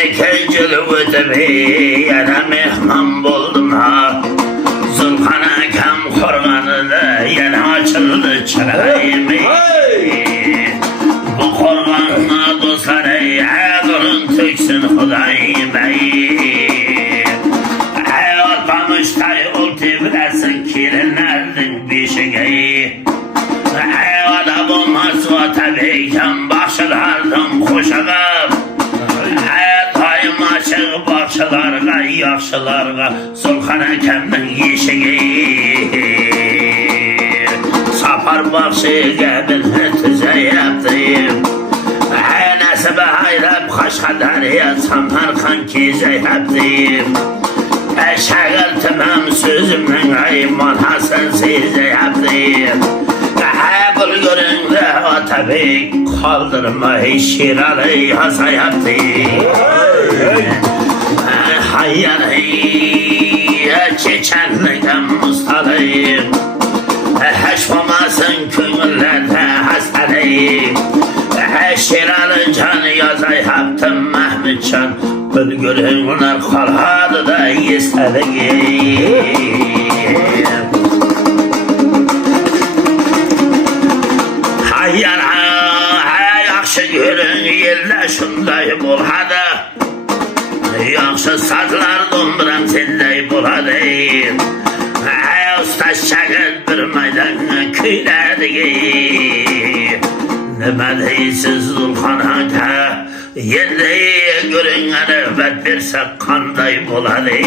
Kencil ötüp yana mehman buldum ha. Zulkan Akam korganıda yana açıldı çırayım. Bu korganına dostları durun töksün Hudayım. Atmamıştay ol tebresin kirinlerden beşiği. Adam olmaz va tabiken başlardım kuşağa. Dayım açık bakşılarga, yaxşılarga Zulkan Akam'ın yeşiği. Sapar bakşıga beni tüze yaptım. Nesibe hayrab Kaşkadarya Samarkan kize yaptım. Şagıl tümem sözümden ayman Hasan size yaptım. Bulgurunda tabi kaldırma şiralı hasa yaptı. Hayyan çeçenlikten mustalıyım. Heşmamasın köngüllerde hastalıyım. Şiralı canı yazay yaptım Mehmetcan. Bulgurunlar kalhadı da yeseliyim. Yaxşı görün yerdə şunday bolhadı. Yaxşı sazlar domburam sendey boladı. Usta şagil bir maydan kuyladı. Nima deysiz Zulkan Aka? Yerdə görün növbət bersə qanday boladı.